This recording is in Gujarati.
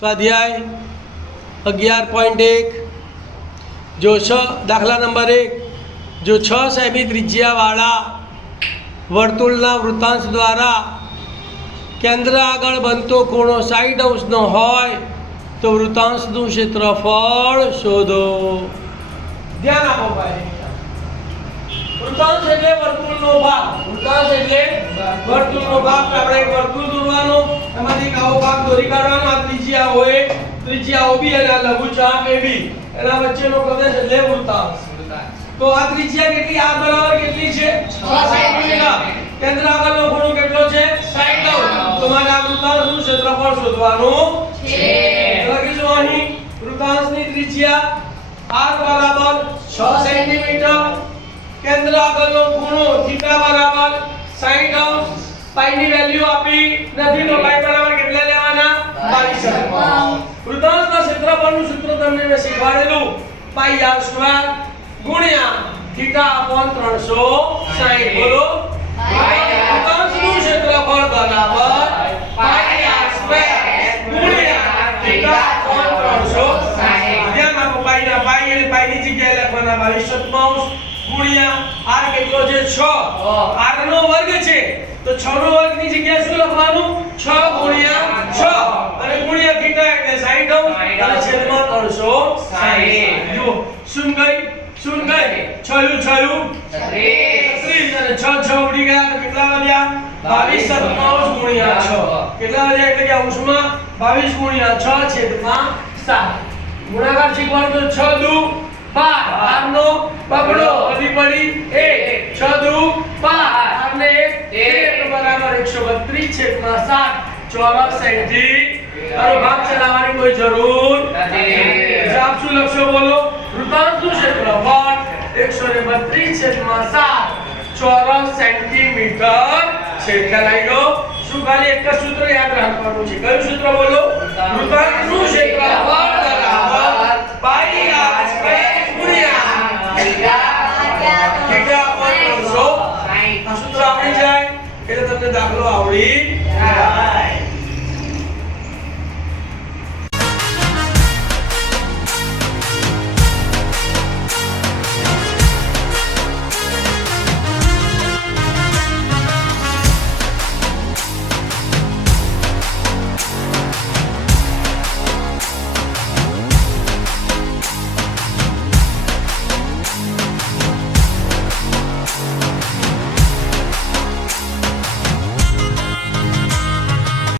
स्वाध्याय 11.1 जो दाखला नंबर 1 जो 6 सेमी त्रिज्यावाળા વર્તુળના વૃત્તાંશ દ્વારા કેન્દ્ર આગળ બનતો ખૂણો 60 અંશનો હોય તો વૃત્તાંશનું ક્ષેત્રફળ શોધો। ધ્યાન આપો ભાઈ, વૃત્તાંશ એટલે વર્તુળનો ભાગ। વૃત્તાંશ એટલે વર્તુળનો ભાગ। આપણે એક વર્તુળ દોરવાનો, એમાંથી એક આવો ભાગ દોરી કાઢવાનો। આ ત્રિજ્યા હોય, ત્રિજ્યા OB અને આ લઘુચાપ AB, એના વચ્ચેનો પ્રદેશ એટલે વૃત્તાંશ। તો આ ત્રિજ્યા કેટલી? આ બરાબર કેટલી છે? 6 સેન્ટીમીટર। કેન્દ્ર આગળનો ખૂણો કેટલો છે? 60 અંશ। તો મારે આ વૃત્તાંશનું ક્ષેત્રફળ શોધવાનું છે। લખીશું અહીં વૃત્તાંશની ત્રિજ્યા r બરાબર 6 સેન્ટીમીટર, કેન્દ્ર આગળનો ખૂણો થીટા બરાબર 60 અંશ। પાઈ ની વેલ્યુ આપી નથી તો પાઈ બરાબર કેટલા લેવાના? 22। વૃત્તાંશના ક્ષેત્રફળનું સૂત્ર તમને મેં શીખવાડેલું, પાઈ r સ્ક્વેર ગુણ્યા થીટા અપોન 360। બોલો, વૃત્તાંશનું ક્ષેત્રફળ બરાબર પાઈ r સ્ક્વેર ગુણ્યા થીટા અપોન 360। ધ્યાન આપો, પાઈના પાઈ અને પાઈની જગ્યાએ લખવાના 22 ગુણ્યા r કેટલો છે? 6। r નો વર્ગ છે તો 6 નો વર્ગ ની જગ્યાએ શું લખવાનું? 6 ગુણ્યા 6 અને ગુણ્યા થીટા એટલે 60 અને છેદમાં 360। જો શું ગઈ? શું ગઈ? 6 6 36 અને 6 6 ઉડી ગયા તો કેટલા વધ્યા? 22 ગુણ્યા 6 કેટલા વધ્યા? એટલે કે અંશમાં 22 ગુણ્યા 6 છેદમાં 7। ગુણાકાર શીખવાનું તો 6 દુ 12, r નો બગડો વધી પડી 1, 6 દુ 12, r ને 1 બરાબર 132 છેદમાં 7 ચોરસ સેન્ટીમીટર। આનો ભાગ ચલાવવાની કોઈ જરૂર નથી। જવાબ શું લખશો? બોલો, વૃત્તાંશનું ક્ષેત્રફળ 132 છેદમાં 7 ચોરસ સેન્ટીમીટર છે। ખ્યાલ આવી ગયો? શું ખાલી એક જ સૂત્ર યાદ રાખવાનું છે? કયું સૂત્ર? બોલો, વૃત્તાંશનું ક્ષેત્રફળ બરાબર પાઈ r સ્ક્વેર ગુણ્યા થીટા અપોન 360। આ સૂત્ર આવડી જાય એટલે તમને દાખલો આવડી જાય।